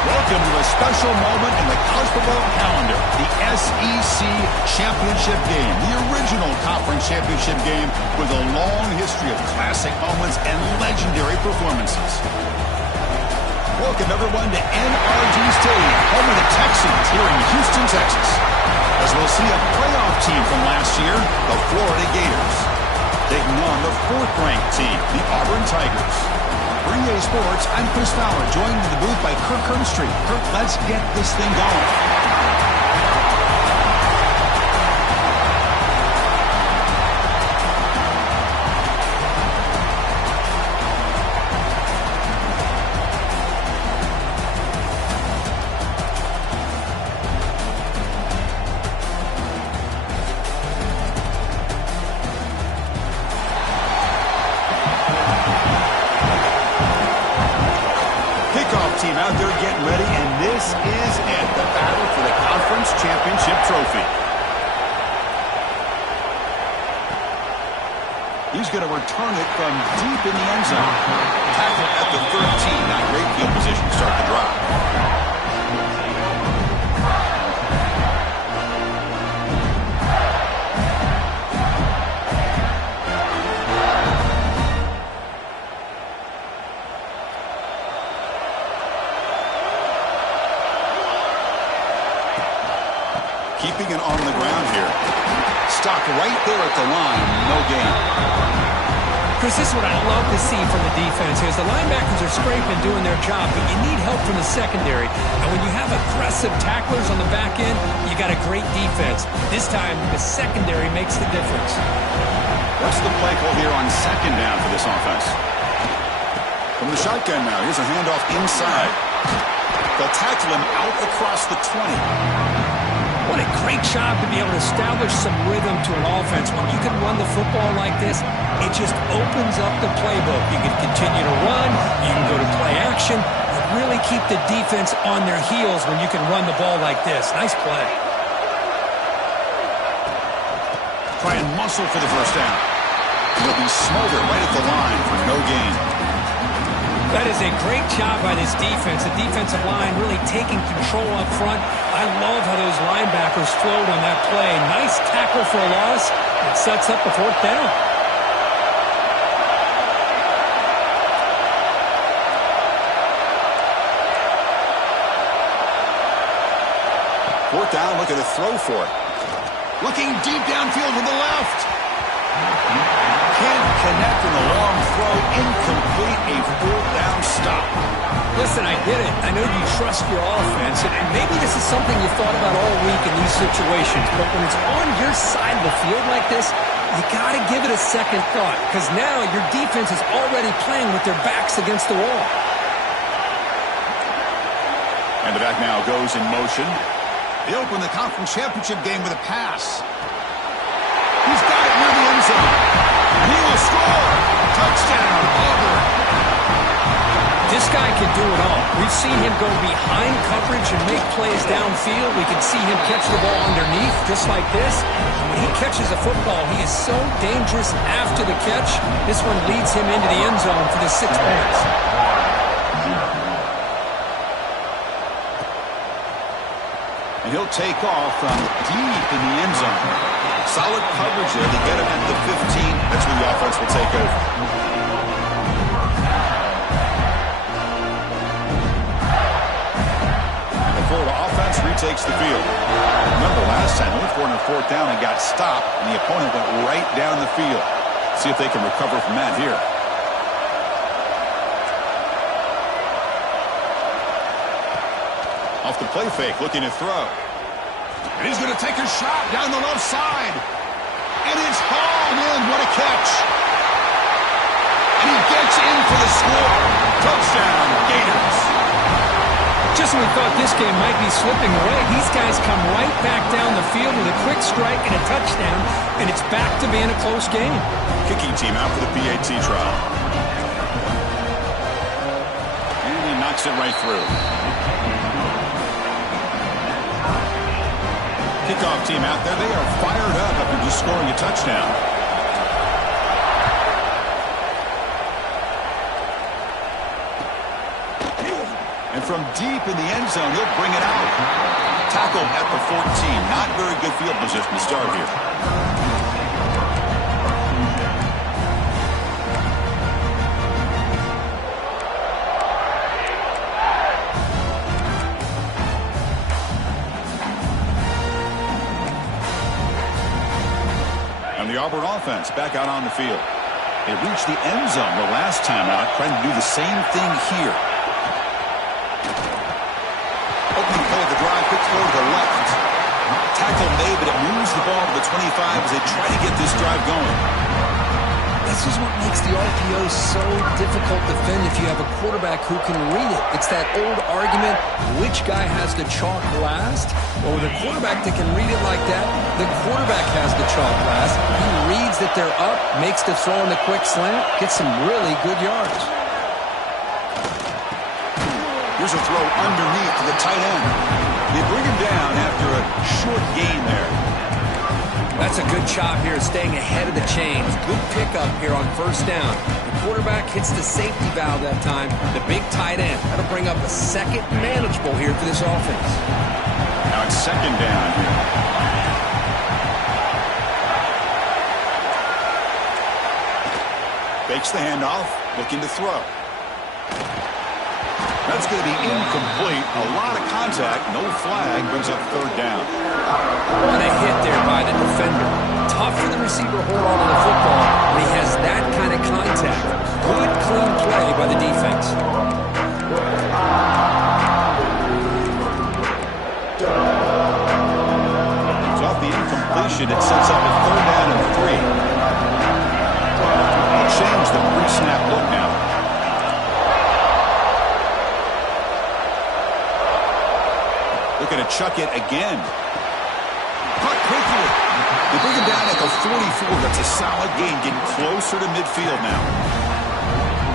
Welcome to a special moment in the college football calendar, the SEC Championship Game, the original conference championship game with a long history of classic moments and legendary performances. Welcome, everyone, to NRG Stadium, home of the Texans here in Houston, Texas, as we'll see a playoff team from last year, the Florida Gators, taking on the fourth-ranked team, the Auburn Tigers. For EA Sports, I'm Chris Fowler, joined in the booth by Kirk Herbstreit. Kirk, let's get this thing going. Team out there getting ready, and this is it, the battle for the conference championship trophy. He's going to return it from deep in the end zone. Tackle at the 13, not great field position to start the drive. Keeping it on the ground here. Stopped right there at the line. No gain. Chris, this is what I love to see from the defense. Is the linebackers are scraping, doing their job, but you need help from the secondary. And when you have aggressive tacklers on the back end, you got a great defense. This time, the secondary makes the difference. What's the play call here on second down for this offense? From the shotgun now, here's a handoff inside. They'll tackle him out across the 20. What a great job to be able to establish some rhythm to an offense. When you can run the football like this, it just opens up the playbook. You can continue to run. You can go to play action. You really keep the defense on their heels when you can run the ball like this. Nice play. Try and muscle for the first down. He'll be smothered right at the line for no gain. That is a great job by this defense. The defensive line really taking control up front. I love how those linebackers flowed on that play. Nice tackle for a loss. It sets up the fourth down. Fourth down, look at a throw for it. Looking deep downfield to the left. Can't connect in the long throw. Incomplete, a fourth down stop. Listen, I get it. I know you trust your offense, and maybe this is something you thought about all week in these situations, but when it's on your side of the field like this, you got to give it a second thought, because now your defense is already playing with their backs against the wall. And the back now goes in motion. They open the conference championship game with a pass. He's got it near the end zone. And he will score. Touchdown, Auburn. This guy can do it all. We've seen him go behind coverage and make plays downfield. We can see him catch the ball underneath just like this. And when he catches a football, he is so dangerous after the catch. This one leads him into the end zone for the 6 points. And he'll take off from deep in the end zone. Solid coverage there to get him at the 15. That's where the offense will take over. The Florida offense retakes the field. Remember last time, they went for it on fourth down and got stopped, and the opponent went right down the field. See if they can recover from that here. Off the play fake, looking to throw. And he's going to take a shot down the left side. And it's hauled in. What a catch. And he gets in for the score. Touchdown, Gators. Just when we thought this game might be slipping away, these guys come right back down the field with a quick strike and a touchdown, and it's back to being a close game. Kicking team out for the PAT trial. And he knocks it right through. Kickoff team out there. They are fired up after just scoring a touchdown. And from deep in the end zone, he'll bring it out. Tackle at the 14. Not very good field position to start here. And the Auburn offense back out on the field. They reached the end zone the last time out, trying to do the same thing here. Opening play of the drive, quick throw to the left. Tackle made, but it moves the ball to the 25 as they try to get this drive going. This is what makes the RPO so difficult to defend if you have a quarterback who can read it. It's that old argument, which guy has the chalk last? Well, with a quarterback that can read it like that, the quarterback has the chalk last. He reads that they're up, makes the throw in the quick slant, gets some really good yards. Here's a throw underneath to the tight end. They bring him down after a short gain there. That's a good job here, staying ahead of the chains. Good pickup here on first down. The quarterback hits the safety valve that time. The big tight end. That'll bring up a second manageable here for this offense. Now it's second down here. Fakes the handoff, looking to throw. That's going to be incomplete. A lot of contact, no flag, brings up third down. What a hit there by the defender. Tough for the receiver to hold on to the football when he has that kind of contact. Good, clean play by the defense. It's off the incompletion. It sets up a third down and 3. They'll change the pre-snap look now. Looking to chuck it again. Caught quickly. They bring him down at the 44. That's a solid gain, getting closer to midfield now.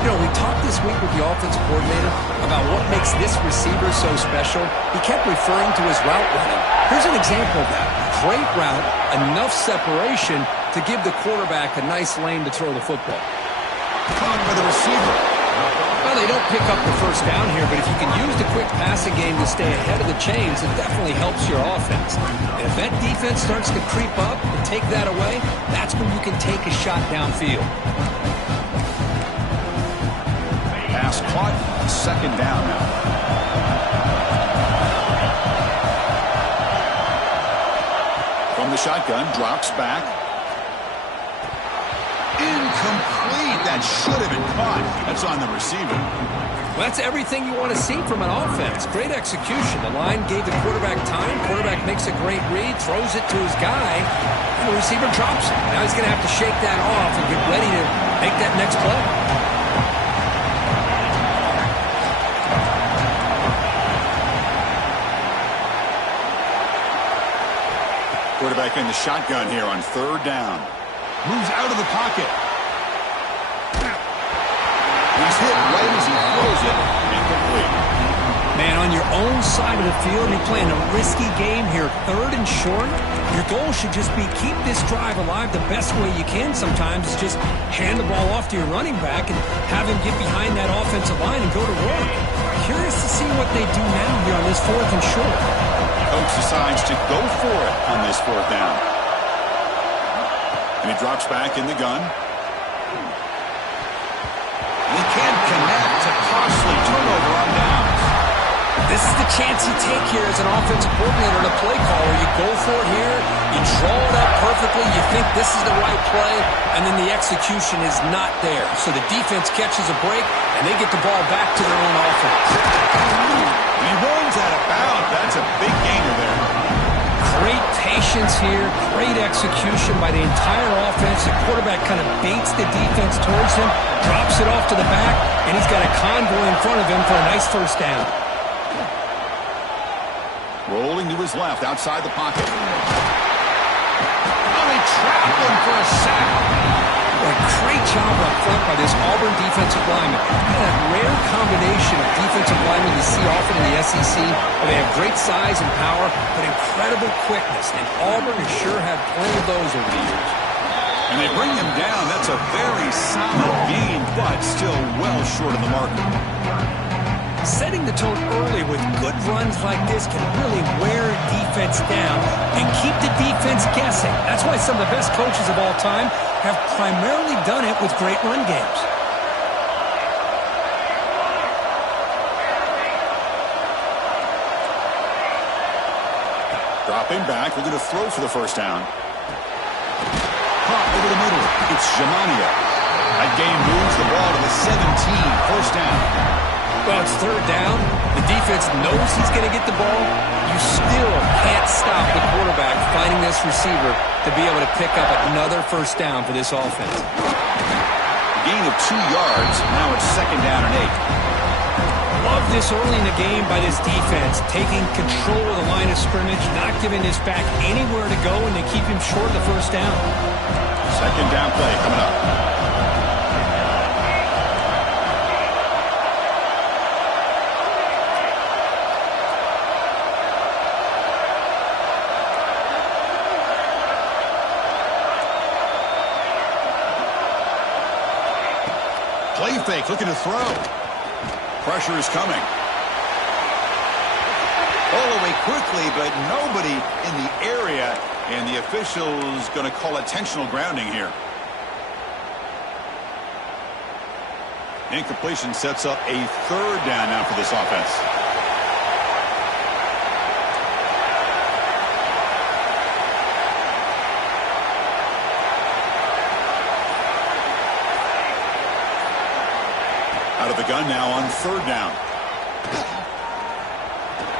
You know, we talked this week with the offensive coordinator about what makes this receiver so special. He kept referring to his route running. Here's an example of that. Great route, enough separation to give the quarterback a nice lane to throw the football. Caught by the receiver. Well, they don't pick up the first down here, but if you can use the quick passing game to stay ahead of the chains, it definitely helps your offense. And if that defense starts to creep up and take that away, that's when you can take a shot downfield. Pass caught, second down now. From the shotgun, drops back. Incomplete. That should have been caught. That's on the receiver. Well, that's everything you want to see from an offense. Great execution. The line gave the quarterback time. Quarterback makes a great read, throws it to his guy, and the receiver drops it. Now he's going to have to shake that off and get ready to make that next play. Quarterback in the shotgun here on third down. Moves out of the pocket. He's hit right as he throws it. Incomplete. Man, on your own side of the field, you're playing a risky game here. Third and short. Your goal should just be keep this drive alive the best way you can sometimes. Is just hand the ball off to your running back and have him get behind that offensive line and go to work. Curious to see what they do now here on this fourth and short. Coach decides to go for it on this fourth down. And he drops back in the gun. And he can't connect. A costly turnover on downs. This is the chance you take here as an offensive coordinator and a play caller. You go for it here. You draw it up perfectly, you think this is the right play, and then the execution is not there. So the defense catches a break, and they get the ball back to their own offense. He runs out of bounds. That's a big gainer there. Great patience here, great execution by the entire offense. The quarterback kind of baits the defense towards him, drops it off to the back, and he's got a convoy in front of him for a nice first down. Rolling to his left, outside the pocket. Oh, he trapped him for a sack. A great job up front by this Auburn defensive lineman. That rare combination of defensive linemen you see often in the SEC, where they have great size and power, but incredible quickness. And Auburn has sure had plenty of those over the years. And they bring him down. That's a very solid gain, but still well short of the marker. Setting the tone early with good runs like this can really wear a defense down and keep the defense guessing. That's why some of the best coaches of all time have primarily done it with great run games. Dropping back, we're going to throw for the first down. Caught over the middle. It's Jamania. That game moves the ball to the 17, first down. Well, it's third down. The defense knows he's going to get the ball. You still can't stop the quarterback finding this receiver to be able to pick up another first down for this offense. Gain of 2 yards. Now it's second down and 8. Love this early in the game by this defense, taking control of the line of scrimmage, not giving this back anywhere to go, and they keep him short of the first down. Second down play coming up. Play fake, looking to throw. Pressure is coming. All the way quickly, but nobody in the area, and the official's going to call intentional grounding here. Incompletion sets up a third down now for this offense. Out of the gun now on third down.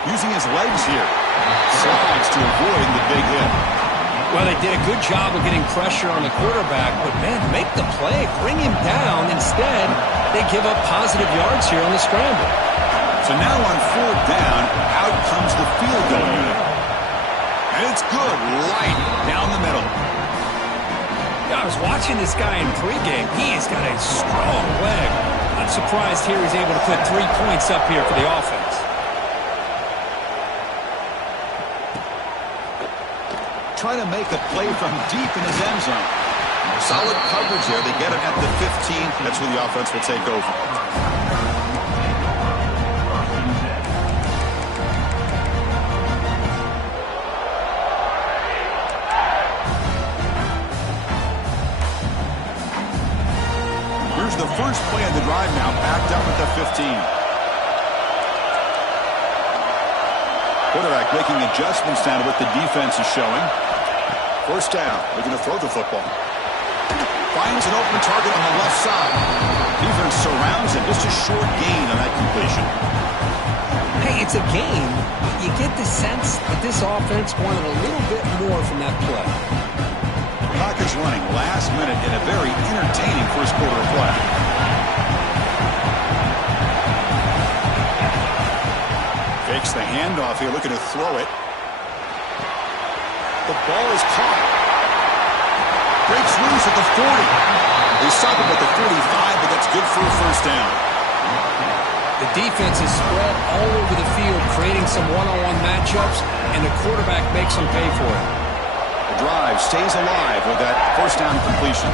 Using his legs here. Slides to avoid the big hit. Well, they did a good job of getting pressure on the quarterback, but, man, make the play. Bring him down. Instead, they give up positive yards here on the scramble. So now on fourth down, out comes the field goal unit. And it's good right down the middle. I was watching this guy in pregame. He has got a strong leg. Not surprised here he's able to put 3 points up here for the offense. Trying to make a play from deep in his end zone. Solid coverage there. They get it at the 15. That's where the offense will take over. Here's the first play of the drive now, backed up at the 15. Quarterback making adjustments down to what the defense is showing. First down, looking to throw the football. Finds an open target on the left side. Defense surrounds him. Just a short gain on that completion. Hey, it's a game. You get the sense that this offense wanted a little bit more from that play. Clock is running last minute in a very entertaining first quarter of play. Fakes the handoff here, looking to throw it. The ball is caught. Breaks loose at the 40. They stop him at the 45, but that's good for a first down. The defense is spread all over the field, creating some one-on-one matchups, and the quarterback makes them pay for it. The drive stays alive with that first down completion.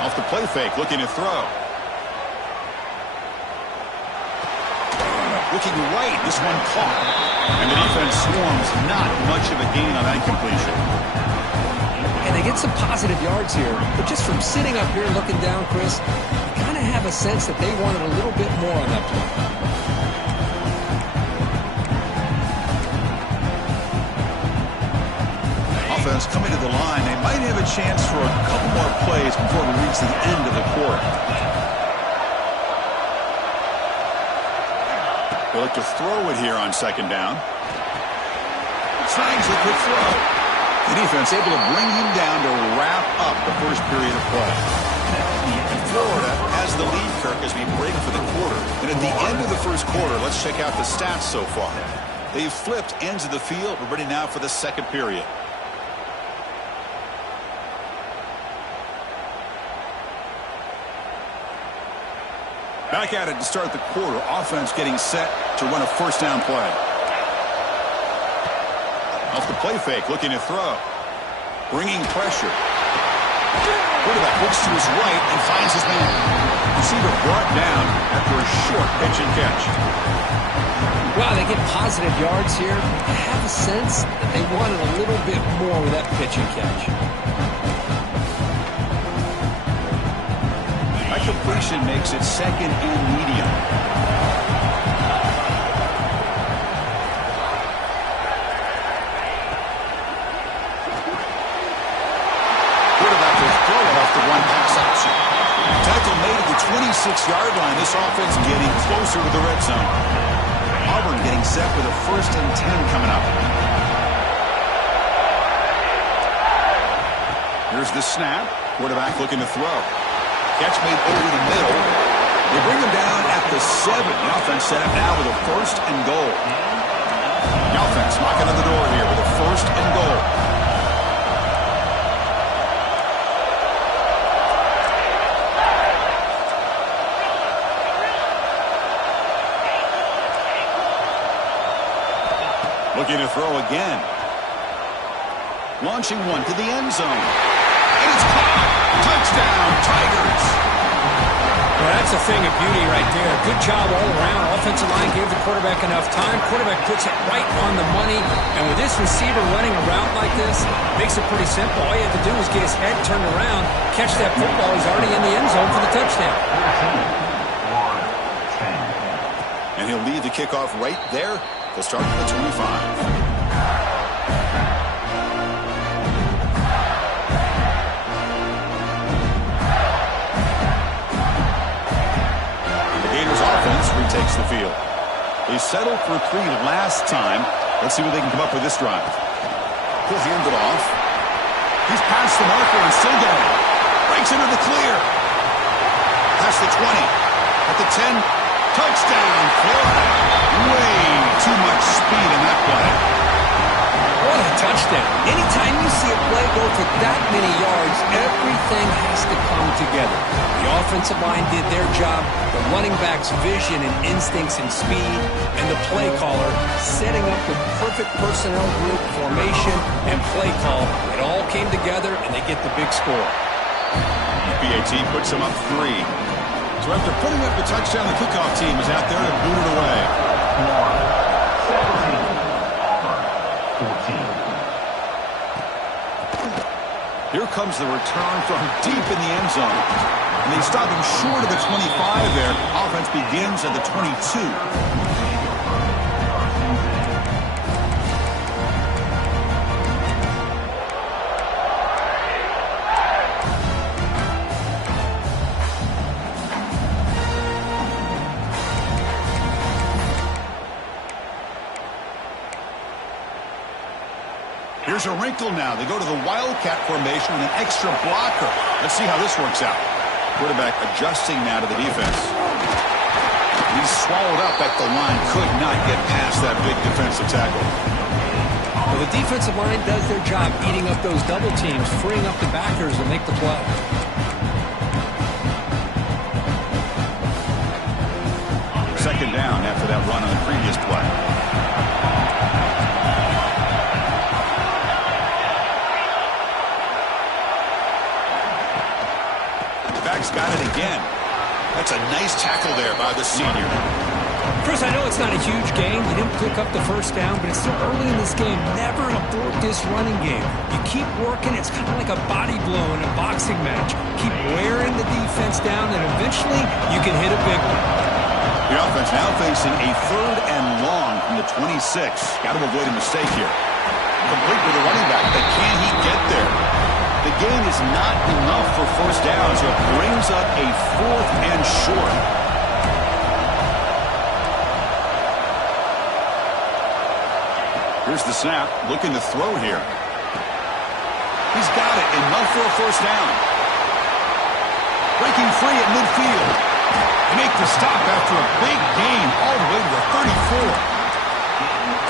Off the play fake, looking to throw. Looking right, this one caught. And the defense swarms, not much of a gain on that completion. And they get some positive yards here, but just from sitting up here and looking down, Chris, you kind of have a sense that they wanted a little bit more on that play. offense coming to the line. They might have a chance for a couple more plays before we reach the end of the quarter. They'll look to throw it here on second down. Tries a quick throw. The defense able to bring him down to wrap up the first period of play. Florida has the lead, Kirk, as we break for the quarter. And at the end of the first quarter, let's check out the stats so far. They've flipped ends of the field. We're ready now for the second period. Back at it to start the quarter. Offense getting set to run a first down play. Off the play fake, looking to throw. Bringing pressure. Quarterback looks to his right and finds his man. Receiver brought down after a short pitch and catch. Wow, they get positive yards here. I have a sense that they wanted a little bit more with that pitch and catch. That completion makes it second and medium. The one pass option. Tackle made at the 26-yard line. This offense getting closer to the red zone. Auburn getting set with a 1st and 10 coming up. Here's the snap. Quarterback looking to throw. Catch made over the middle. They bring him down at the 7. The offense set up now with a 1st and goal. The offense knocking on the door here with a 1st and goal. Looking to throw again. Launching one to the end zone. And it's caught. Touchdown, Tigers. Well, that's a thing of beauty right there. Good job all around. Offensive line gave the quarterback enough time. Quarterback puts it right on the money. And with this receiver running a route like this, makes it pretty simple. All you have to do is get his head turned around, catch that football. He's already in the end zone for the touchdown. And he'll lead the kickoff right there. They'll start at the 25. The Gators offense retakes the field. They settled for 3 last time. Let's see what they can come up with this drive. He'll hand it off. He's past the marker and still going. Breaks into the clear. Past the 20. At the 10. Touchdown, Florida. Way too much speed in that play. What a touchdown. Anytime you see a play go for that many yards, everything has to come together. The offensive line did their job, the running back's vision and instincts and speed, and the play caller setting up the perfect personnel group, formation, and play call. It all came together, and they get the big score. PAT puts them up 3. So after putting up the touchdown, the kickoff team is out there to boot it away. 14. Here comes the return from deep in the end zone. And they stop him short of the 25 there. Offense begins at the 22. Here's a wrinkle now. They go to the Wildcat formation with an extra blocker. Let's see how this works out. Quarterback adjusting now to the defense. He's swallowed up at the line. Could not get past that big defensive tackle. Well, the defensive line does their job eating up those double teams, freeing up the backers to make the play. Second down after that run on the previous play. Got it again. That's a nice tackle there by the senior. Chris, I know it's not a huge game. You didn't pick up the first down, but it's still early in this game. Never abort this running game. You keep working. It's kind of like a body blow in a boxing match. Keep wearing the defense down, and eventually you can hit a big one. The offense now facing a 3rd and long from the 26. Got to avoid a mistake here. Complete with the running back, but can he is not enough for first down, so it brings up a 4th and short. Here's the snap, looking to throw here. He's got it, enough for a first down. Breaking free at midfield. They make the stop after a big gain all the way to the 34.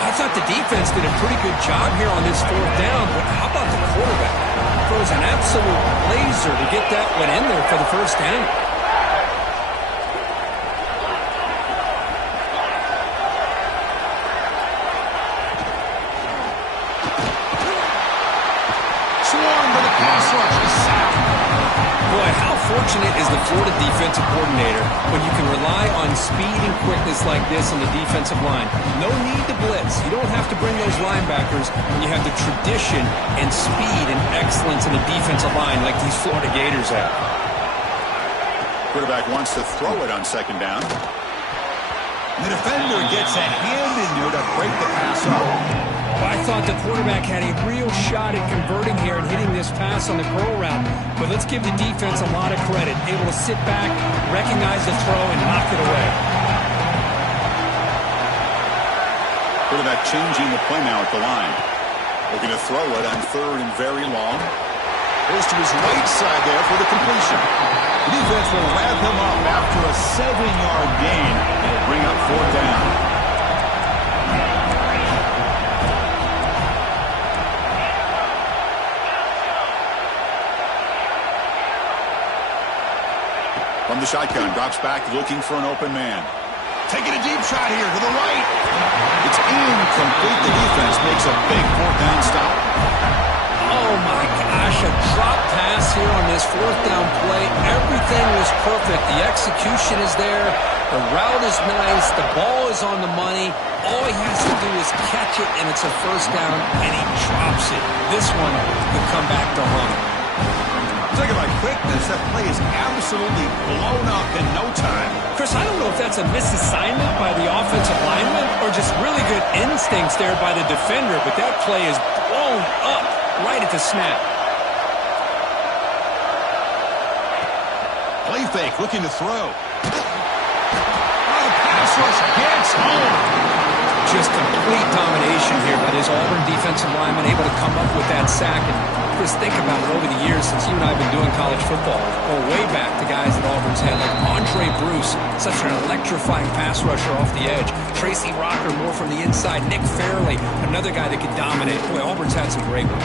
I thought the defense did a pretty good job here on this 4th down, but how about the quarterback? Throws an absolute laser to get that one in there for the first down. Swarm for the pass rush. He's sacked. Boy, how fortunate is the Florida defensive coordinator when you can rely on speed and quickness like this on the defensive line. No need to blitz. You don't have to bring those linebackers when you have the tradition and speed and excellence in the defensive line like these Florida Gators have. Quarterback wants to throw it on 2nd down. And the defender gets a hand in there to break the pass up. I thought the quarterback had a real shot at converting here and hitting this pass on the curl route. But let's give the defense a lot of credit. Able to sit back, recognize the throw, and knock it away. Quarterback changing the play now at the line. Looking to throw it on 3rd and very long. Goes to his right side there for the completion. The defense will wrap him up after a 7-yard gain. It'll bring up 4th down. From the shotgun, drops back looking for an open man. Taking a deep shot here to the right. It's incomplete. The defense makes a big 4th down stop. Oh my gosh, a drop pass here on this 4th down play. Everything was perfect. The execution is there. The route is nice. The ball is on the money. All he has to do is catch it, and it's a first down, and he drops it. This one could come back to haunt him. Talking about quickness, that play is absolutely blown up in no time. Chris, I don't know if that's a misassignment by the offensive lineman or just really good instincts there by the defender, but that play is blown up right at the snap. Play fake, looking to throw. Oh, the pass rush gets home. Just complete domination here by this Auburn defensive lineman, able to come up with that sack. And Chris, think about it over the years since you and I have been doing college football, or way back to guys that Auburn's had, like Andre Bruce, such an electrifying pass rusher off the edge. Tracy Rocker, more from the inside. Nick Fairley, another guy that could dominate. Boy, Auburn's had some great ones.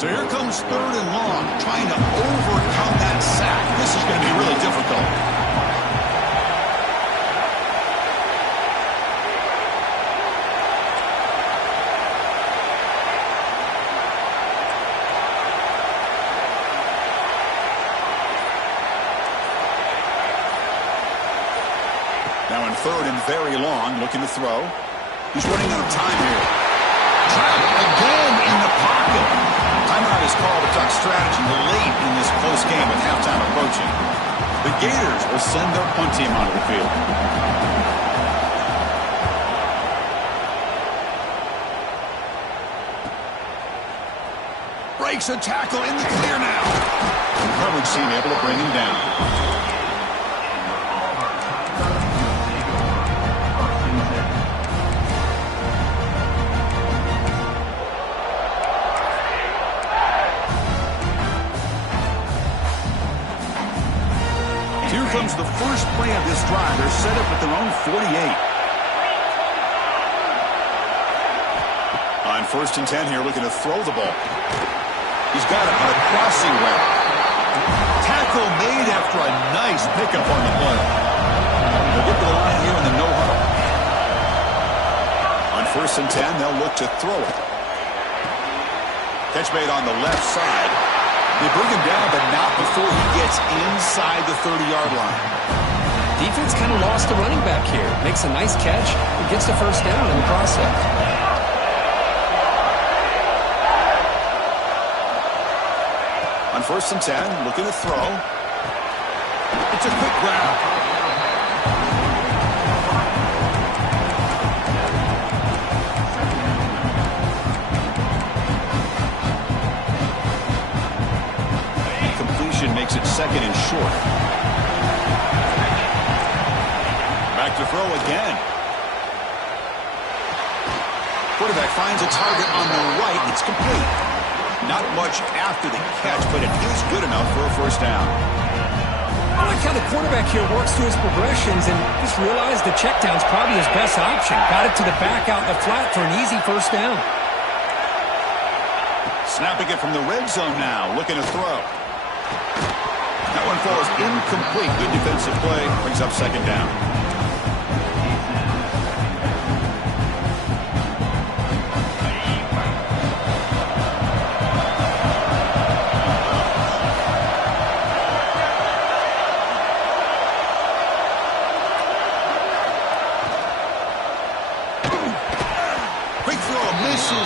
So here comes 3rd and long, trying to overcome that sack. This is going to be really difficult. Now in 3rd and very long, looking to throw. He's running out of time here. Trapped again in the pocket. Timeout is called to talk strategy late in this close game with halftime approaching. The Gators will send their punt team onto the field. Breaks a tackle in the clear now. The coverage team able to bring him down. Here comes the first play of this drive. They're set up at their own 48. On 1st and 10 here, looking to throw the ball. He's got it on a crossing route. Tackle made after a nice pickup on the play. They'll get to the line here in the no huddle. On 1st and 10, they'll look to throw it. Catch made on the left side. They bring him down, but not before he gets inside the 30-yard line. Defense kind of lost the running back here. Makes a nice catch and gets the first down in the process. On 1st and 10, looking to throw. It's a quick grab. short. Back to throw again. Quarterback finds a target on the right. It's complete. Not much after the catch, but it is good enough for a first down. I like how the quarterback here works through his progressions and just realized the check down's probably his best option. Got it to the back out in the flat for an easy first down. Snapping it from the red zone now, looking to throw. That one falls incomplete. Good defensive play, brings up second down.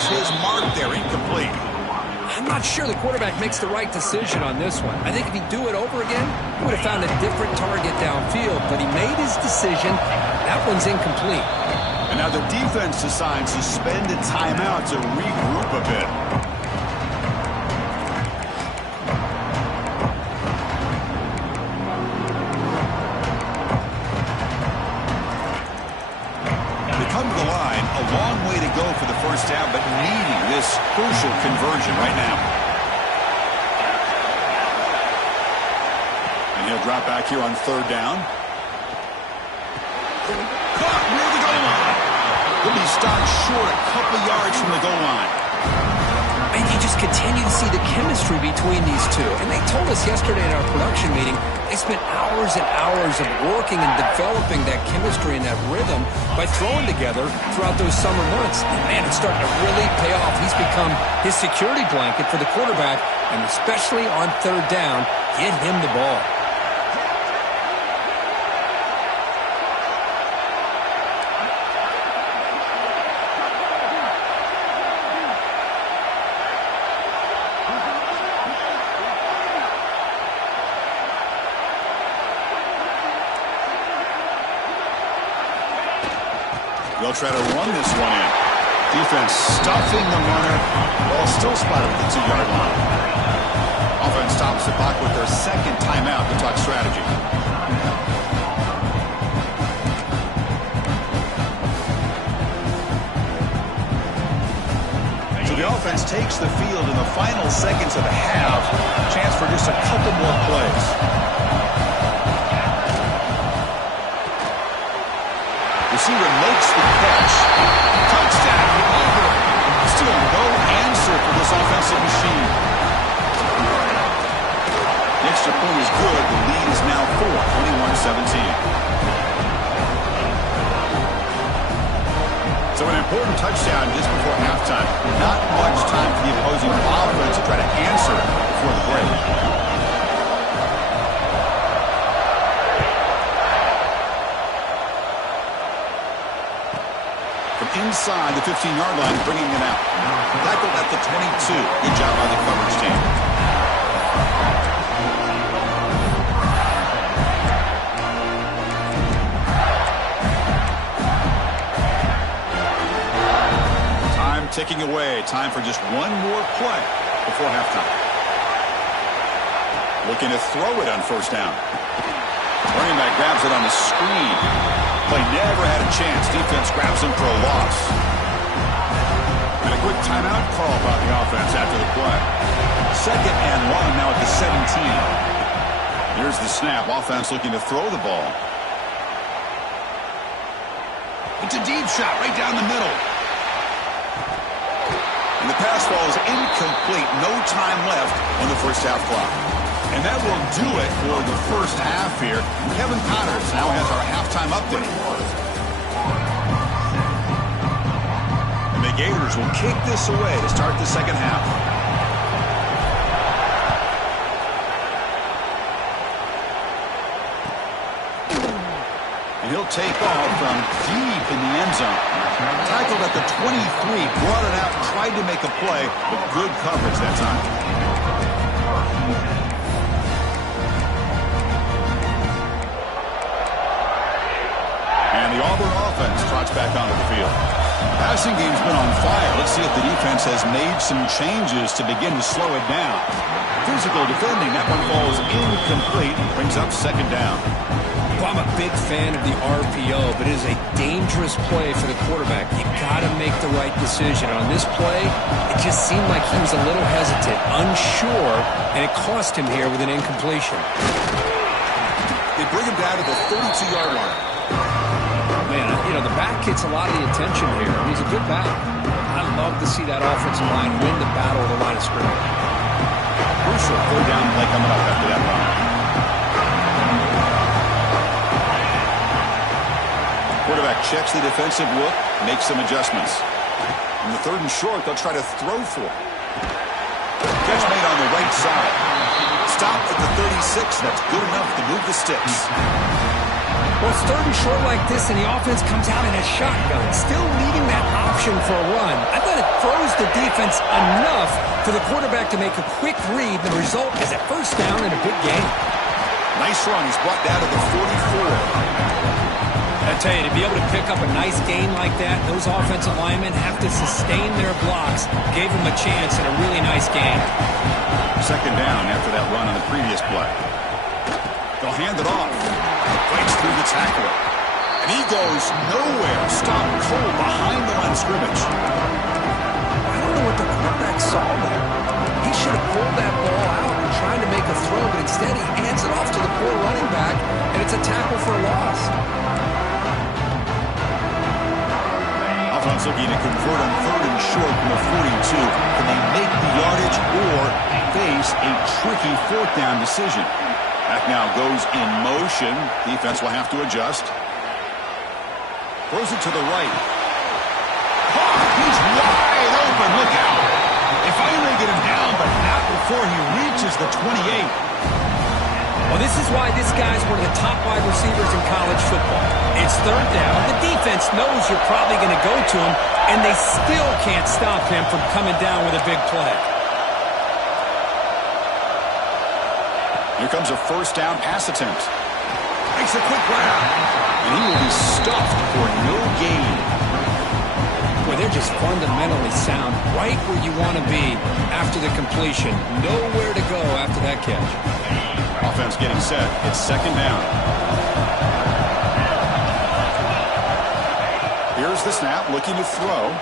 His mark there, incomplete. I'm not sure the quarterback makes the right decision on this one. I think if he'd do it over again, he would have found a different target downfield, but he made his decision. That one's incomplete. And now the defense decides to spend a timeout to regroup a bit. Come to the line, a long way to go for the first down, but needing this crucial conversion right now. And he'll drop back here on third down. Caught near the goal line. He'll be stopped short a couple yards from the goal line. And you just continue to see the chemistry between these two. And they told us yesterday in our production meeting, they spent hours and hours of working and developing that chemistry and that rhythm by throwing together throughout those summer months. And man, it's starting to really pay off. He's become his security blanket for the quarterback, and especially on third down, get him the ball. They'll try to run this one in. Defense stuffing the runner. Ball still spotted at the 2-yard line. Offense stops the clock with their second timeout to talk strategy. So the offense takes the field in the final seconds of the half. Chance for just a couple more plays. Receiver makes the catch. Touchdown. Over. Still no answer for this offensive machine. The extra point is good. The lead is now 4, 21-17. So an important touchdown just before halftime. Not much time for the opposing offense to try to answer before the break. Inside the 15-yard line, bringing it out. Tackled at the 22. Good job by the coverage team. Time ticking away. Time for just one more play before halftime. Looking to throw it on first down. Running back grabs it on the screen. Play never had a chance. Defense grabs him for a loss. And a quick timeout call by the offense after the play. 2nd and 1 now at the 17. Here's the snap. Offense looking to throw the ball. It's a deep shot right down the middle. And the pass ball is incomplete. No time left on the first half clock. And that will do it for the first half here. Kevin Connors now has our halftime update. And the Gators will kick this away to start the second half. And he'll take off from deep in the end zone. Tackled at the 23, brought it out, tried to make a play, but good coverage that time. And the Auburn offense trots back onto the field. Passing game's been on fire. Let's see if the defense has made some changes to begin to slow it down. Physical defending. That one falls incomplete. Brings up second down. Well, I'm a big fan of the RPO, but it is a dangerous play for the quarterback. You got to make the right decision. On this play, it just seemed like he was a little hesitant, unsure, and it cost him here with an incompletion. They bring him down to the 32-yard line. Man, you know, the back gets a lot of the attention here. He's a good back. I love to see that offensive line win the battle of the line of scrimmage. Crucial third down play coming up after that run. Quarterback checks the defensive look, makes some adjustments. In the third and short, they'll try to throw for it. Catch made on the right side. Stopped at the 36. That's good enough to move the sticks. Well, it's third and short like this, and the offense comes out in a shotgun, still needing that option for a run. I thought it throws the defense enough for the quarterback to make a quick read. The result is a first down in a big game. Nice run. He's brought down to the 44. I tell you, to be able to pick up a nice gain like that, those offensive linemen have to sustain their blocks. Gave them a chance in a really nice game. Second down after that run on the previous play. They'll hand it off. Breaks through the tackler. And he goes nowhere. Stopped cold behind the line of scrimmage. I don't know what the quarterback saw there. He should have pulled that ball out and tried to make a throw, but instead he hands it off to the poor running back, and it's a tackle for a loss. Offense looking to convert on third and short from the 42. Can they make the yardage or face a tricky fourth down decision? Back now goes in motion. Defense will have to adjust. Throws it to the right. Oh, he's wide open. Look out. If only they get him down, but not before he reaches the 28. Well, this is why this guy's one of the top wide receivers in college football. It's third down. The defense knows you're probably going to go to him, and they still can't stop him from coming down with a big play. Here comes a first down pass attempt. Makes a quick run out, and he will be stuffed for no gain. Boy, they're just fundamentally sound, right where you want to be after the completion. Nowhere to go after that catch. Offense getting set. It's second down. Here's the snap, looking to throw.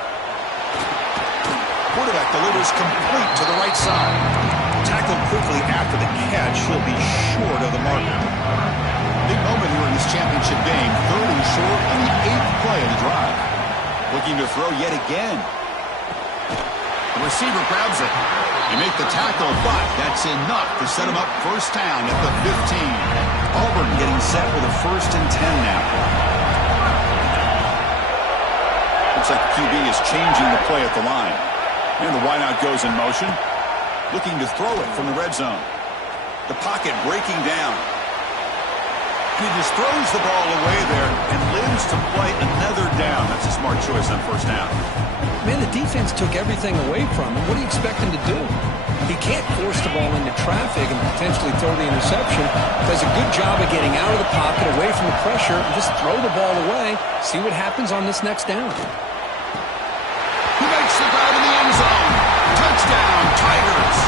Quarterback delivers complete to the right side. Tackled quickly after the catch. He'll be short of the marker. Big moment here in this championship game. Third and short on the 8th play of the drive. Looking to throw yet again. The receiver grabs it. You make the tackle, but that's enough to set him up first down at the 15. Auburn getting set with a 1st and 10 now. Looks like the QB is changing the play at the line. And the wideout goes in motion. Looking to throw it from the red zone. The pocket breaking down. He just throws the ball away there and lives to play another down. That's a smart choice on first down. Man, the defense took everything away from him. What do you expect him to do? He can't force the ball into traffic and potentially throw the interception. Does a good job of getting out of the pocket, away from the pressure, and just throw the ball away. See what happens on this next down. He makes the grab in the end zone. Touchdown, Tigers.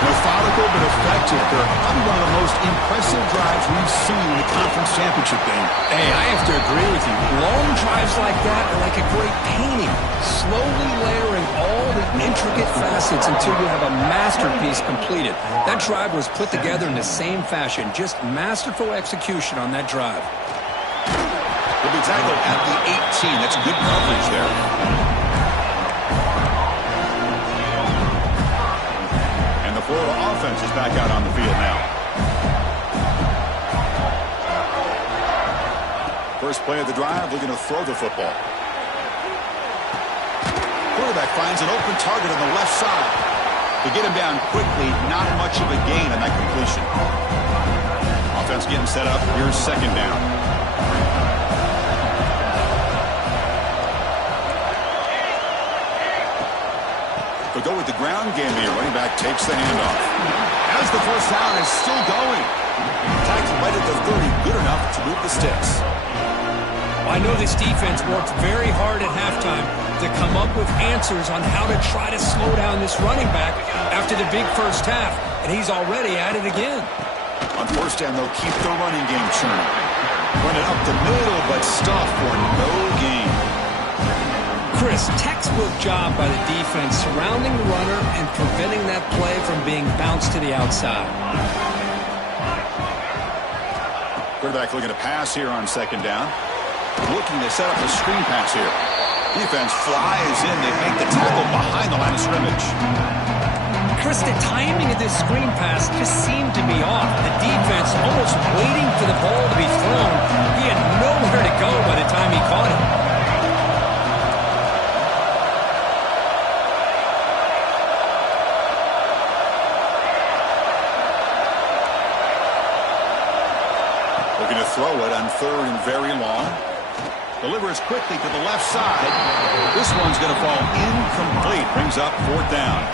Methodical but effective. They're probably one of the most impressive drives we've seen in the conference championship game. Hey, I have to agree with you. Long drives like that are like a great painting. Slowly layering all the intricate facets until you have a masterpiece completed. That drive was put together in the same fashion. Just masterful execution on that drive. He'll be tackled at the 18. That's good coverage there. Florida offense is back out on the field now. First play of the drive, looking to throw the football. Quarterback finds an open target on the left side. To get him down quickly, not much of a gain on that completion. Offense getting set up. Here's second down. They'll go with the ground game here. Running back takes the handoff. As the first down is still going. Tackled right at the 30. Good enough to move the sticks. I know this defense worked very hard at halftime to come up with answers on how to try to slow down this running back after the big first half, and he's already at it again. On first down, they'll keep the running game churning. Run it up the middle, but stuff for no gain. Chris, textbook job by the defense surrounding the runner and preventing that play from being bounced to the outside. Quarterback looking to pass here on second down. Looking to set up a screen pass here. Defense flies in. They make the tackle behind the line of scrimmage. Chris, the timing of this screen pass just seemed to be off. The defense almost waiting for the ball to be thrown. He had nowhere to go by the time he caught it. Looking to throw it on third and very long. Delivers quickly to the left side. This one's going to fall incomplete. Brings up fourth down.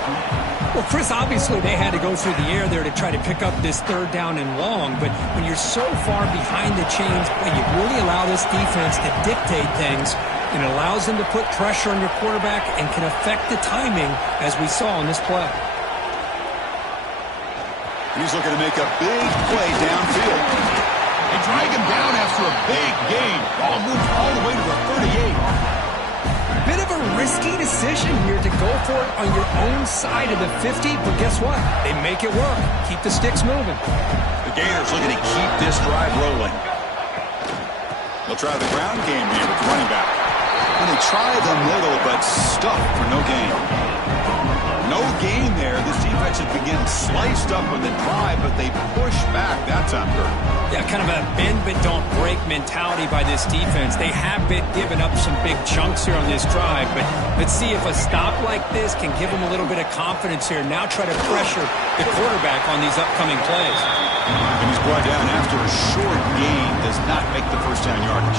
Well, Chris, obviously they had to go through the air there to try to pick up this third down and long, but when you're so far behind the chains, you really allow this defense to dictate things, and it allows them to put pressure on your quarterback and can affect the timing, as we saw in this play. And he's looking to make a big play downfield. They drag him down after a big gain. Ball moves all the way to the 38. Bit of a risky decision here to go for it on your own side of the 50, but guess what? They make it work. Keep the sticks moving. The Gators looking to keep this drive rolling. They'll try the ground game here with the running back. And they try the middle, but stuck for no gain. No gain there. This defense has been getting sliced up with the drive, but they push back that time. Yeah, kind of a bend but don't break mentality by this defense. They have been giving up some big chunks here on this drive, but let's see if a stop like this can give them a little bit of confidence here. Now try to pressure the quarterback on these upcoming plays. And he's brought down after a short gain. Does not make the first down yardage.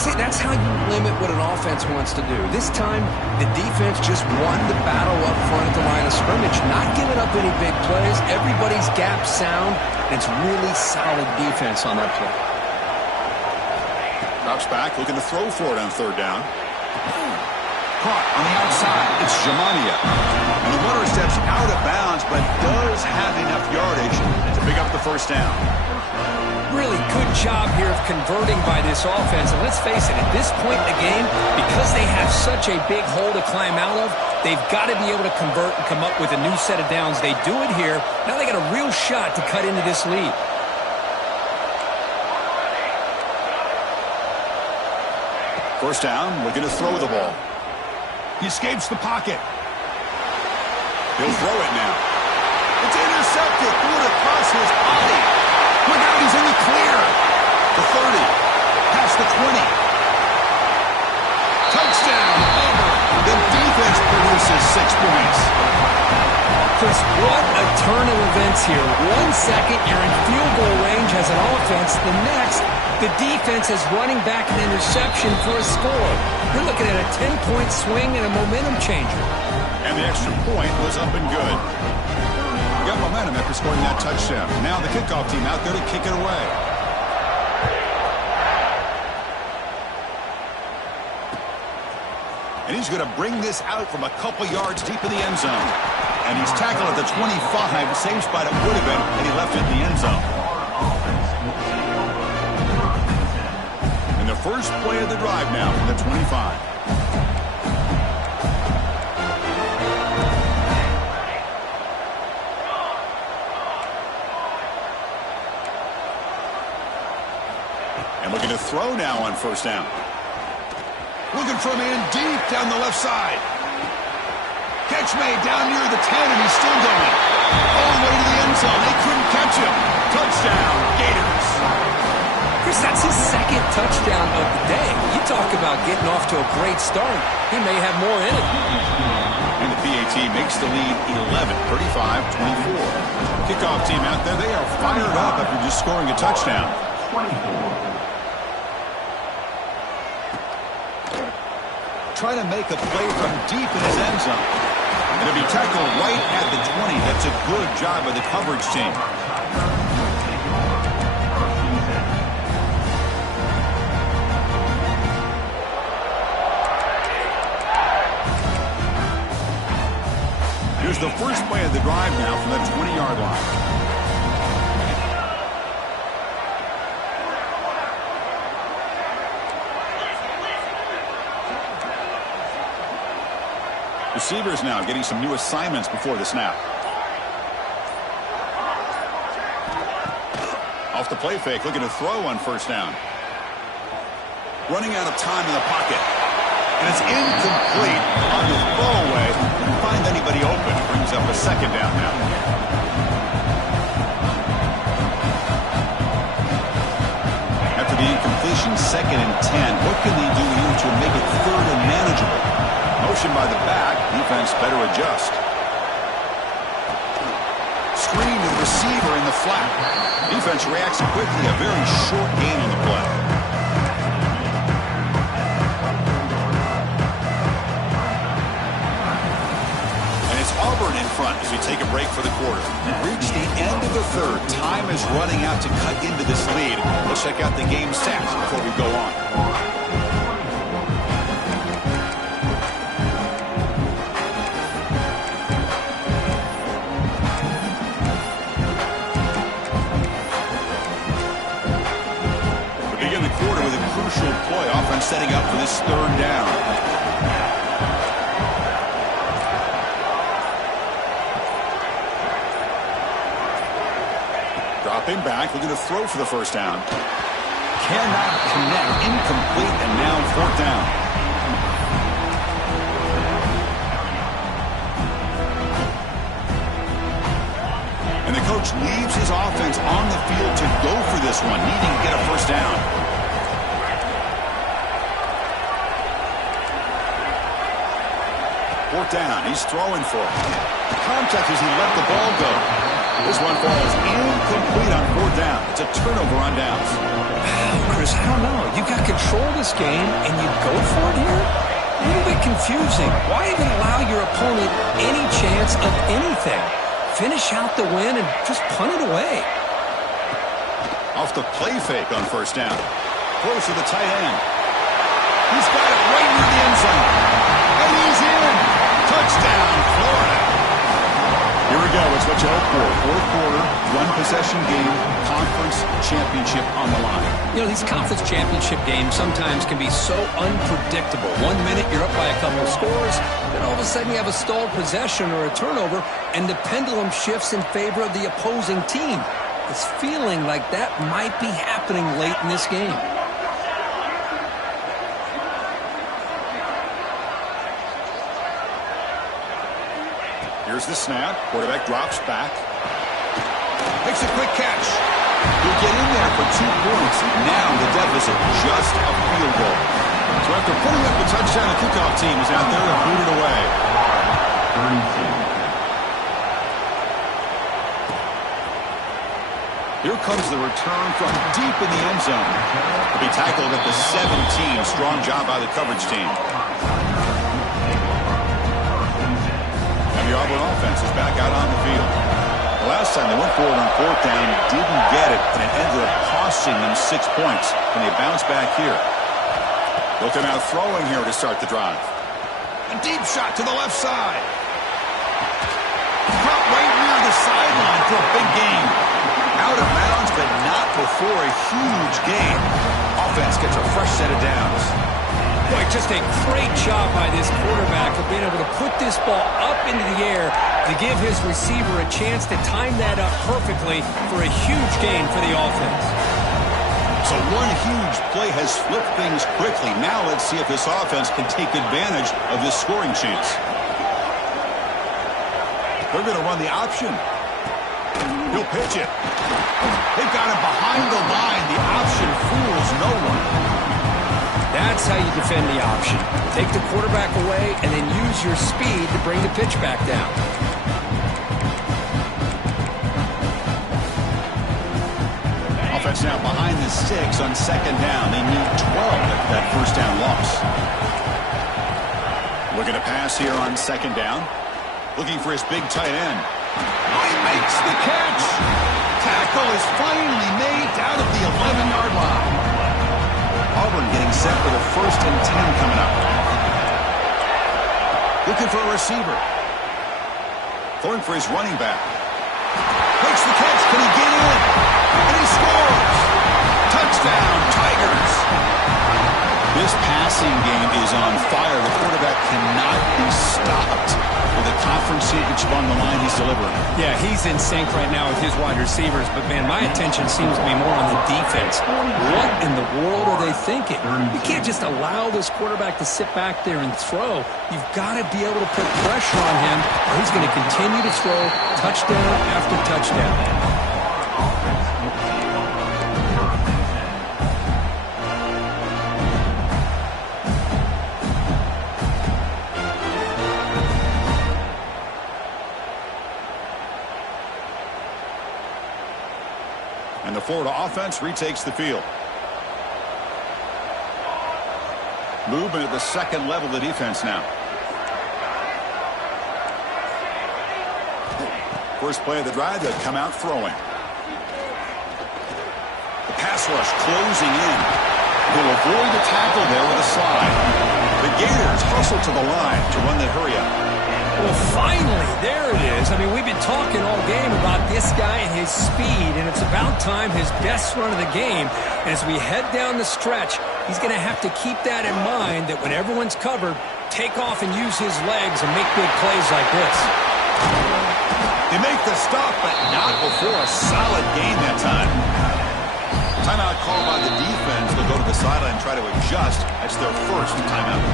See, that's how you limit what an offense wants to do. This time, the defense just won the battle up front at the line of scrimmage, not giving up any big plays. Everybody's gap sound, and it's really solid defense on that play. Drops back, looking to throw for it on third down. Caught on the outside. It's Jamania. And the runner steps out of bounds, but does have enough yardage to pick up the first down. Really good job here of converting by this offense. And let's face it, at this point in the game, because they have such a big hole to climb out of, they've got to be able to convert and come up with a new set of downs. They do it here. Now they got a real shot to cut into this lead. First down, looking to throw the ball. He escapes the pocket. He'll throw it now. It's intercepted. Threw it across his body. Look out, he's in the clear. The 30. Past the 20. Touchdown, Auburn. The defense produces 6 points. Chris, what a turn of events here. 1 second, you're in field goal range as an offense. The next, the defense is running back an interception for a score. You're looking at a 10-point swing and a momentum changer. And the extra point was up and good. Got momentum after scoring that touchdown. Now the kickoff team out there to kick it away. And he's going to bring this out from a couple yards deep in the end zone. And he's tackled at the 25, same spot it would have been, and he left it in the end zone. And the first play of the drive now from the 25. Looking to throw now on first down. Looking for a man deep down the left side. Catch made down near the 10, and he's still going. All the way to the end zone. They couldn't catch him. Touchdown, Gators. Chris, that's his second touchdown of the day. You talk about getting off to a great start. He may have more in it. And the PAT makes the lead 11, 35-24. Kickoff team out there, they are fired up after just scoring a touchdown. 24. Trying to make a play from deep in his end zone. And it'll be tackled right at the 20. That's a good job by the coverage team. the first play of the drive now from the 20-yard line. Receivers now getting some new assignments before the snap. Off the play fake, looking to throw on first down. Running out of time in the pocket. And it's incomplete on the throwaway. Didn't find anybody open. Brings up a second down now. After the incompletion, 2nd and 10. What can they do here to make it 3rd and manageable? Motion by the back. Defense better adjust. Screen to the receiver in the flat. Defense reacts quickly. A very short gain on the play. And it's Auburn in front as we take a break for the quarter. We've reached the end of the 3rd. Time is running out to cut into this lead. Let's check out the game stats before we go on. Play offense setting up for this 3rd down. Dropping back, looking to throw for the first down. Cannot connect, incomplete, and now 4th down. And the coach leaves his offense on the field to go for this one, needing to get a first down. Down. He's throwing for it. Contact as he let the ball go. This one falls incomplete on 4th down. It's a turnover on downs. Wow, Chris, I don't know. You got control of this game, and you go for it here? A little bit confusing. Why even allow your opponent any chance of anything? Finish out the win and just punt it away. Off the play fake on first down. Close to the tight end. He's got it right near the end zone. And he's in. Touchdown, Florida. Here we go. It's what you hope for. 4th quarter, 1-possession game, conference championship on the line. You know, these conference championship games sometimes can be so unpredictable. 1 minute you're up by a couple of scores, then all of a sudden you have a stalled possession or a turnover, and the pendulum shifts in favor of the opposing team. It's feeling like that might be happening late in this game. Here's the snap. Quarterback drops back. Makes a quick catch. He'll get in there for 2 points. Now the deficit just a field goal. So after putting up the touchdown, the kickoff team is out there to boot it away. Here comes the return from deep in the end zone. He'll be tackled at the 17. Strong job by the coverage team. The Auburn offense is back out on the field. The last time they went forward on 4th down, didn't get it, and it ended up costing them 6 points. And they bounce back here. Looking out throwing here to start the drive. A deep shot to the left side. Caught right near the sideline for a big gain. Out of bounds, but not before a huge gain. Offense gets a fresh set of downs. Boy, just a great job by this quarterback of being able to put this ball up into the air to give his receiver a chance to time that up perfectly for a huge gain for the offense. So one huge play has flipped things quickly. Now let's see if this offense can take advantage of this scoring chance. They're going to run the option. He'll pitch it. They've got him behind the line. The option fools no one. That's how you defend the option. Take the quarterback away and then use your speed to bring the pitch back down. Offense now behind the 6 on 2nd down. They need 12 after that first down loss. Looking to pass here on 2nd down. Looking for his big tight end. Oh, he makes the catch. Tackle is finally made out of the 11-yard line. Auburn getting set for the 1st and 10 coming up. Looking for a receiver. Throwing for his running back. Makes the catch. Can he get in? And he scores. Touchdown, Tigers. This passing game is on fire. The quarterback cannot be stopped. With a conference championship on the line, he's delivering. Yeah, he's in sync right now with his wide receivers. But, man, my attention seems to be more on the defense. What in the world are they thinking? You can't just allow this quarterback to sit back there and throw. You've got to be able to put pressure on him, or he's going to continue to throw touchdown after touchdown. And the Florida offense retakes the field. Movement at the second level of the defense now. First play of the drive, they'll come out throwing. The pass rush closing in. They'll avoid the tackle there with a slide. The Gators hustle to the line to run the hurry up. Well, finally, there it is. I mean, we've been talking all game about this guy and his speed, and it's about time his best run of the game. As we head down the stretch, he's going to have to keep that in mind, that when everyone's covered, take off and use his legs and make big plays like this. They make the stop, but not before a solid gain that time. Timeout called by the defense. They'll go to the sideline and try to adjust. That's their first timeout.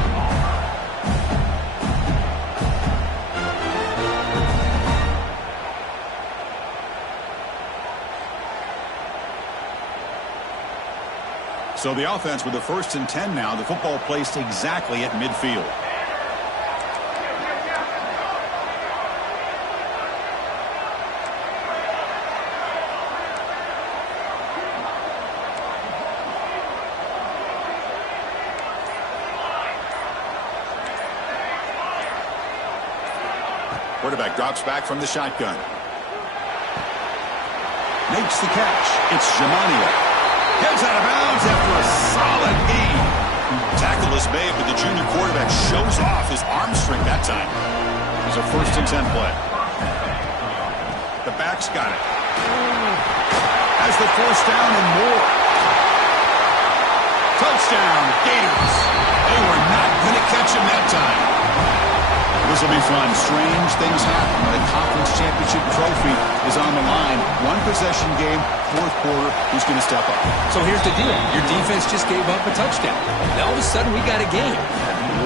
So the offense with the 1st and 10 now. The football placed exactly at midfield. Quarterback drops back from the shotgun. Makes the catch. It's Jamania. Gets out of bounds after a solid gain. Tackle is made, but the junior quarterback shows off his arm strength that time. It's a 1st and 10 play. The back's got it. Has the 1st down and more. Touchdown, Gators. They were not going to catch him that time. This will be fun. Strange things happen when a conference championship trophy is on the line. One possession game, 4th quarter. Who's going to step up? So here's the deal. Your defense just gave up a touchdown. Now all of a sudden we got a game.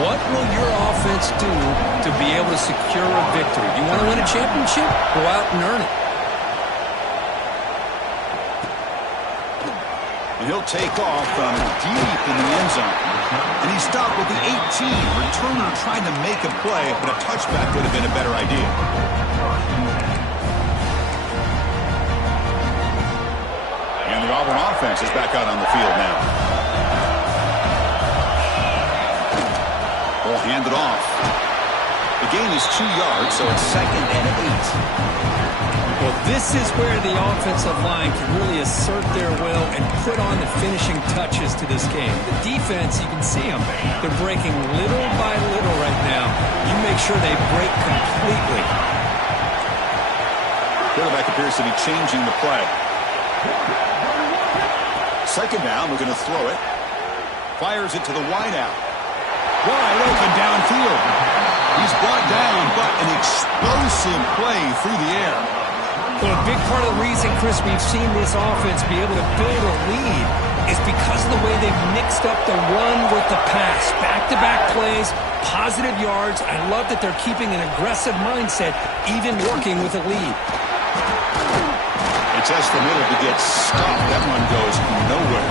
What will your offense do to be able to secure a victory? You want to win a championship? Go out and earn it. And he'll take off from deep in the end zone. And he stopped with the 18. Returner trying to make a play, but a touchback would have been a better idea. And the Auburn offense is back out on the field now. Ball handed off. The gain is 2 yards, so it's 2nd and 8. Well, this is where the offensive line can really assert their will and put on the finishing touches to this game. The defense, you can see them. They're breaking little by little right now. You make sure they break completely. Quarterback appears to be changing the play. 2nd down, we're going to throw it. Fires it to the wideout. Wide open downfield. He's brought down, but an explosive play through the air. Well, a big part of the reason, Chris, we've seen this offense be able to build a lead is because of the way they've mixed up the run with the pass. Back-to-back plays, positive yards. I love that they're keeping an aggressive mindset, even working with a lead. It's just the middle to get stopped. That one goes nowhere.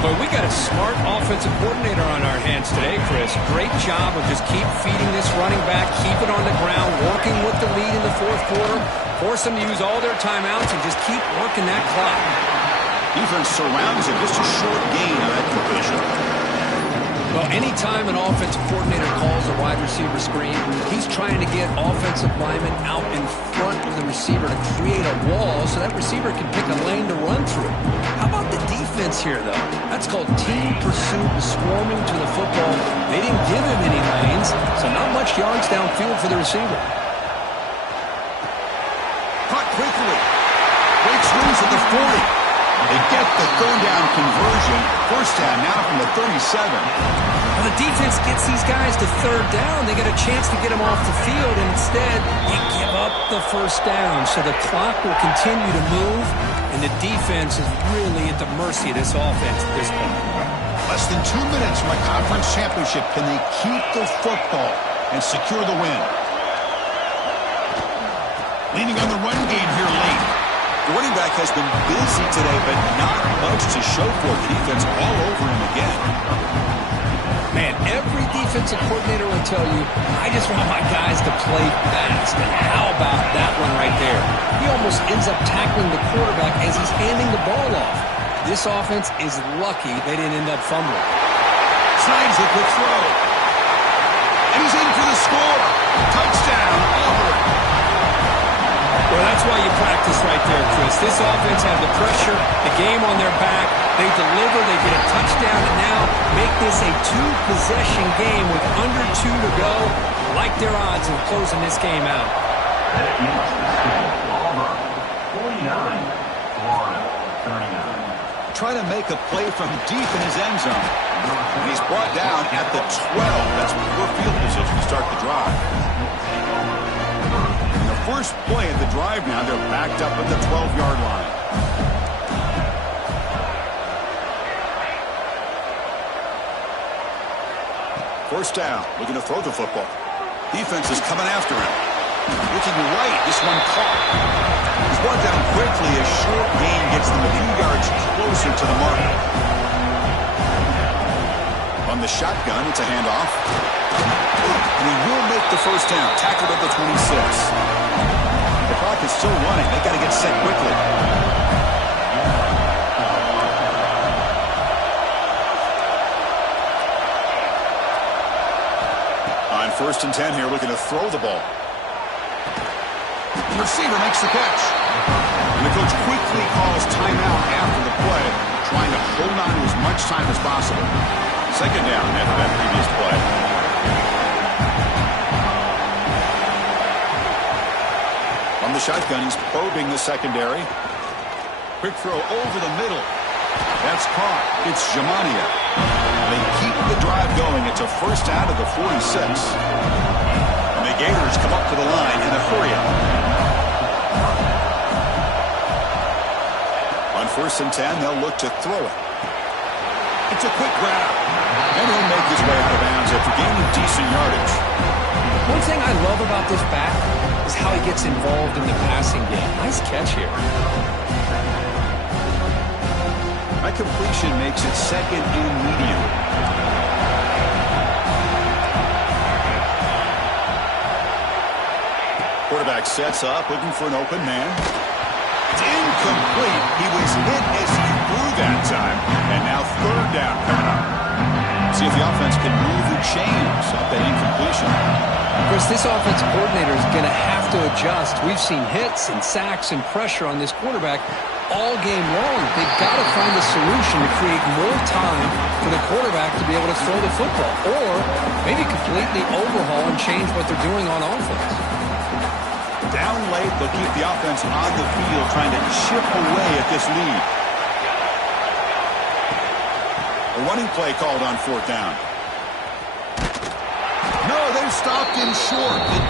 But we got a smart offensive coordinator on our hands today, Chris. Great job of just keep feeding this running back, keep it on the ground, working with the lead in the 4th quarter, force them to use all their timeouts, and just keep working that clock. Defense surrounds him. Just a short gain on that completion. Well, anytime an offensive coordinator calls a wide receiver screen, he's trying to get offensive linemen out in front of the receiver to create a wall so that receiver can pick a lane to run through. How about the defense here, though? That's called team pursuit and swarming to the football. They didn't give him any lanes, so not much yards downfield for the receiver. 40. They get the third down conversion. First down now from the 37. Well, the defense gets these guys to third down. They get a chance to get them off the field, and instead they give up the first down. So the clock will continue to move, and the defense is really at the mercy of this offense at this point. Less than 2 minutes from a conference championship. Can they keep the football and secure the win? Leaning on the run game here late. The running back has been busy today, but not much to show for it. Defense all over him again. Man, every defensive coordinator will tell you, I just want my guys to play fast. And how about that one right there? He almost ends up tackling the quarterback as he's handing the ball off. This offense is lucky they didn't end up fumbling. Slides it with throw. And he's in for the score. Touchdown, Auburn. Well, that's why you practice right there, Chris. This offense had the pressure, the game on their back. They deliver, they get a touchdown, and now make this a two-possession game with under 2 to go. Like their odds of closing this game out. Auburn, 49, Florida, 39. Trying to make a play from deep in his end zone. And he's brought down at the 12. That's poor field position to start the drive. And the first play of the drive now, they're backed up at the 12-yard line. First down, looking to throw the football. Defense is coming after him. Looking right, this one caught. He's brought down quickly. A short gain gets them a few yards closer to the mark. On the shotgun, it's a handoff. And he will make the first down. Tackled at the 26. The clock is still running. They got to get set quickly. On 1st and 10 here, looking to throw the ball. The receiver makes the catch. And the coach quickly calls timeout after the play, trying to hold on to as much time as possible. Second down after that previous play. On the shotgun, he's probing the secondary. Quick throw over the middle. That's caught. It's Jamania. They keep the drive going. It's a first out of the 46. And the Gators come up to the line in a hurry-up. On 1st and 10, they'll look to throw it. It's a quick grab. And he'll make his way out of bounds after gaining decent yardage. One thing I love about this back is how he gets involved in the passing game. Nice catch here. That completion makes it second and medium. Quarterback sets up, looking for an open man. It's incomplete. He was hit as he threw that time. And now third down coming up. See if the offense can move the chains off that incompletion. Of course, this offensive coordinator is going to have to adjust. We've seen hits and sacks and pressure on this quarterback all game long. They've got to find a solution to create more time for the quarterback to be able to throw the football, or maybe completely overhaul and change what they're doing on offense. Down late, they'll keep the offense on the field trying to chip away at this lead. A running play called on 4th down. No, they've stopped him short. The